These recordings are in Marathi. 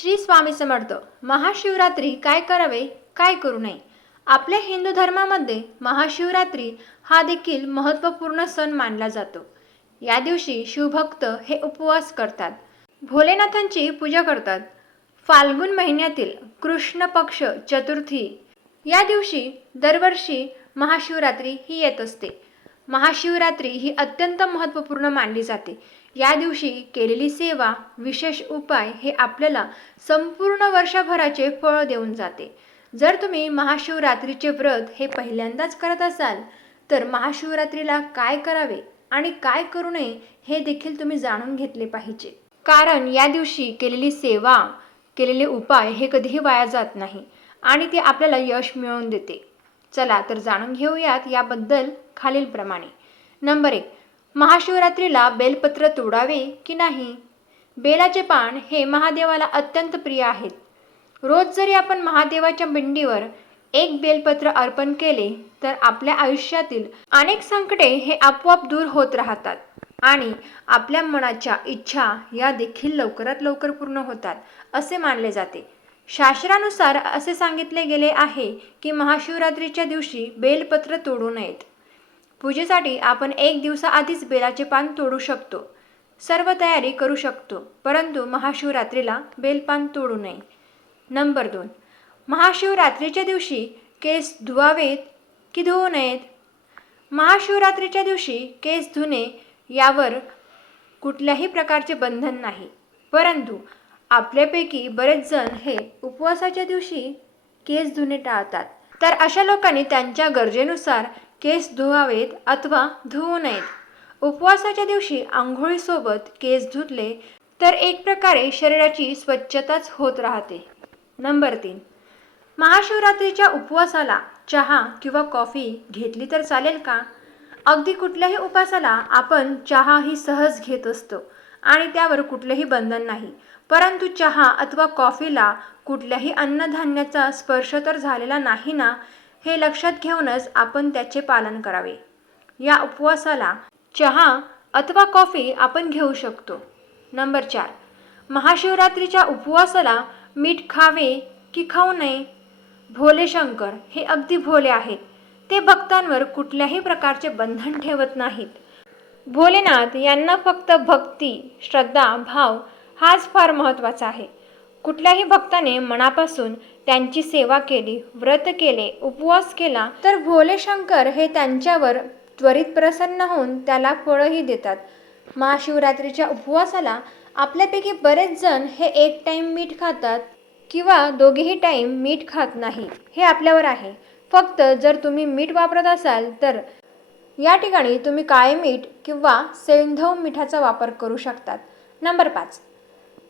श्री स्वामी समर्थ महाशिवरात्री काय करावे काय करू नये? आपल्या हिंदू धर्मामध्ये महाशिवरात्री हा देखील महत्त्वपूर्ण सण मानला जातो. या दिवशी शिवभक्त हे उपवास करतात. भोलेनाथांची पूजा करतात. फाल्गुन महिन्यातील कृष्ण पक्ष चतुर्थी. या दिवशी दरवर्षी महाशिवरात्री ही येत असते. महाशिवरात्री ही अत्यंत महत्त्वपूर्ण मानली जाते. या दिवशी केलेली सेवा विशेष उपाय हे आपल्याला संपूर्ण वर्षभराचे फळ देऊन जाते. जर तुम्ही महाशिवरात्रीचे व्रत हे पहिल्यांदाच करत असाल तर महाशिवरात्रीला काय करावे आणि काय करू नये हे देखील तुम्ही जाणून घेतले पाहिजे. कारण या दिवशी केलेली सेवा केलेले उपाय हे कधीही वाया जात नाही आणि ते आपल्याला यश मिळवून देते. चला तर जाणून घेऊयात याबद्दल खालीलप्रमाणे. नंबर एक महाशिवरात्रीला बेलपत्र तोडावे की नाही? बेलाचे पान हे महादेवाला अत्यंत प्रिय आहेत. रोज जरी आपण महादेवाच्या बिंडीवर एक बेलपत्र अर्पण केले तर आपल्या आयुष्यातील अनेक संकटे हे आपोआप दूर होत राहतात आणि आपल्या मनाच्या इच्छा या देखील लवकरात लवकर पूर्ण होतात असे मानले जाते. शास्त्रानुसार असे सांगितले गेले आहे की महाशिवरात्रीच्या दिवशी बेलपत्र तोडू नयेत. पूजेसाठी आपण एक दिवसाआधीच बेलाचे पान तोडू शकतो. सर्व तयारी करू शकतो परंतु महाशिवरात्रीला बेलपान तोडू नये. नंबर दोन. महाशिवरात्रीच्या दिवशी केस धुवावेत की धुवू नयेत? महाशिवरात्रीच्या दिवशी केस धुणे यावर कुठल्याही प्रकारचे बंधन नाही. परंतु आपल्यापैकी बरेच जण हे उपवासाच्या दिवशी केस धुणे टाळतात. तर अशा लोकांनी त्यांच्या गरजेनुसार केस धुवावेत अथवा धुवू नयेत. उपवासाच्या दिवशी आंघोळीसोबत केस धुतले तर एक प्रकारे शरीराची स्वच्छताच होत राहते. नंबर तीन. महाशिवरात्रीच्या उपवासाला चहा किंवा कॉफी घेतली तर चालेल का? अगदी कुठल्याही उपासाला आपण चहा ही सहज घेत असतो आणि त्यावर कुठलेही बंधन नाही. परंतु चहा अथवा कॉफीला कुठल्याही अन्नधान्याचा स्पर्श तर झालेला नाही ना? हे लक्षात घेऊनच आपण त्याचे पालन करावे. या उपवासाला चहा अथवा कॉफी आपण घेऊ शकतो. नंबर चार. महाशिवरात्रीच्या उपवासाला मीठ खावे की खाऊ नये? भोले शंकर हे अगदी भोले आहेत. ते भक्तांवर कुठल्याही प्रकारचे बंधन ठेवत नाहीत. भोलेनाथ यांना फक्त भक्ती श्रद्धा भाव हाच फार महत्त्वाचा आहे. कुठल्याही भक्ताने मनापासून त्यांची सेवा केली व्रत केले उपवास केला तर भोले शंकर हे त्यांच्यावर त्वरित प्रसन्न होऊन त्याला फळंही देतात. महाशिवरात्रीच्या उपवासाला आपल्यापैकी बरेच जण हे एक टाईम मीठ खातात किंवा दोघेही टाईम मीठ खात नाही हे आपल्यावर आहे. फक्त जर तुम्ही मीठ वापरत असाल तर या ठिकाणी तुम्ही काळे मीठ किंवा सैंधव मिठाचा वापर करू शकतात. नंबर पाच.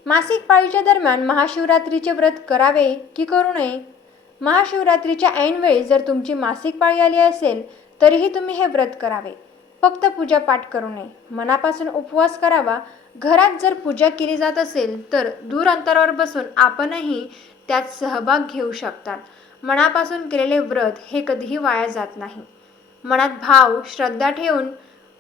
मासिक पाळीच्या दरम्यान महाशिवरात्रीचे व्रत करावे की करू नये? महाशिवरात्रीच्या ऐनवेळी जर तुमची मासिक पाळी आली असेल तरीही तुम्ही हे व्रत करावे. फक्त पूजा पाठ करू नये. मनापासून उपवास करावा. घरात जर पूजा केली जात असेल तर दूर अंतरावर बसून आपणही त्यात सहभाग घेऊ शकतात मनापासून केलेले व्रत हे कधीही वाया जात नाही. मनात भाव श्रद्धा ठेवून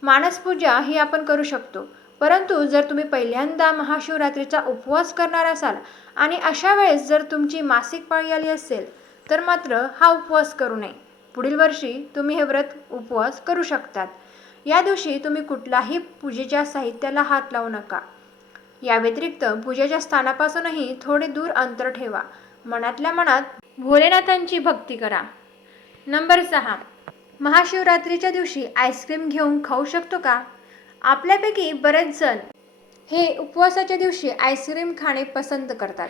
मानसपूजा ही आपण करू शकतो. परंतु जर तुम्ही पहिल्यांदा महाशिवरात्रीचा उपवास करणार असाल आणि अशा वेळेस जर तुमची मासिक पाळी आली असेल तर मात्र हा उपवास करू नये. पुढील वर्षी तुम्ही हे व्रत उपवास करू शकतात. या दिवशी तुम्ही कुठलाही पूजेच्या साहित्याला हात लावू नका. या व्यतिरिक्त पूजेच्या स्थानापासूनही थोडे दूर अंतर ठेवा. मनातल्या मनात भोलेनाथांची भक्ती करा. नंबर सहा. महाशिवरात्रीच्या दिवशी आईस्क्रीम घेऊन खाऊ शकतो का? आपल्यापैकी बरेच जण हे उपवासाच्या दिवशी आईस्क्रीम खाणे पसंत करतात.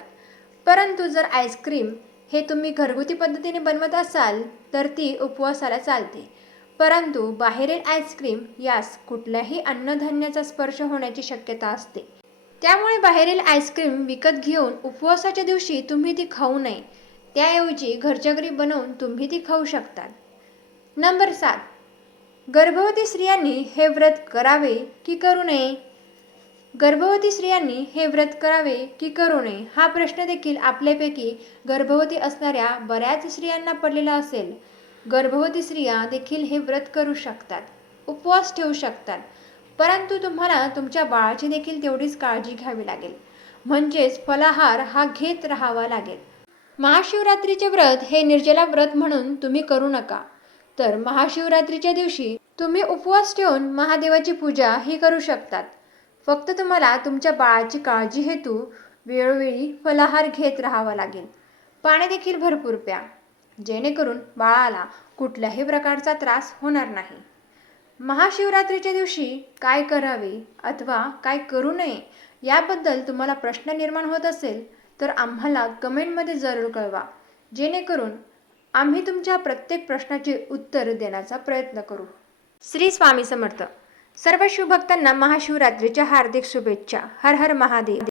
परंतु जर आईस्क्रीम हे तुम्ही घरगुती पद्धतीने बनवत असाल तर ती उपवासाला चालते. परंतु बाहेरील आईस्क्रीम यास कुठल्याही अन्नधान्याचा स्पर्श होण्याची शक्यता असते. त्यामुळे बाहेरील आईस्क्रीम विकत घेऊन उपवासाच्या दिवशी तुम्ही ती खाऊ नये. त्याऐवजी घरच्या घरी बनवून तुम्ही ती खाऊ शकतात. नंबर सात. गर्भवती स्त्रियांनी हे व्रत करावे की करू नये? गर्भवती स्त्रियांनी हे व्रत करावे की करू नये? हा प्रश्न देखील आपल्यापैकी गर्भवती असणाऱ्या बऱ्याच स्त्रियांना पडलेला असेल. गर्भवती स्त्रिया देखील हे व्रत करू शकतात उपवास ठेवू शकतात. परंतु तुम्हाला तुमच्या बाळाची देखील तेवढीच काळजी घ्यावी लागेल. म्हणजेच फलाहार हा घेत राहावा लागेल. महाशिवरात्रीचे व्रत हे निर्जला व्रत म्हणून तुम्ही करू नका. तर महाशिवरात्रीच्या दिवशी तुम्ही उपवास ठेवून महादेवाची पूजा ही करू शकतात. फक्त तुम्हाला तुमच्या बाळाची काळजी हेतू वेळोवेळी फलाहार घेत राहावा लागेल. पाणी देखील भरपूर प्या. जेणेकरून बाळाला कुठल्याही प्रकारचा त्रास होणार नाही. महाशिवरात्रीच्या दिवशी काय करावे अथवा काय करू नये याबद्दल तुम्हाला प्रश्न निर्माण होत असेल तर आम्हाला कमेंटमध्ये जरूर कळवा. जेणेकरून आम्ही तुमच्या प्रत्येक प्रश्नाचे उत्तर देण्याचा प्रयत्न करू. श्री स्वामी समर्थ. सर्व शिवभक्तांना महाशिवरात्रीच्या हार्दिक शुभेच्छा. हर हर महादेव.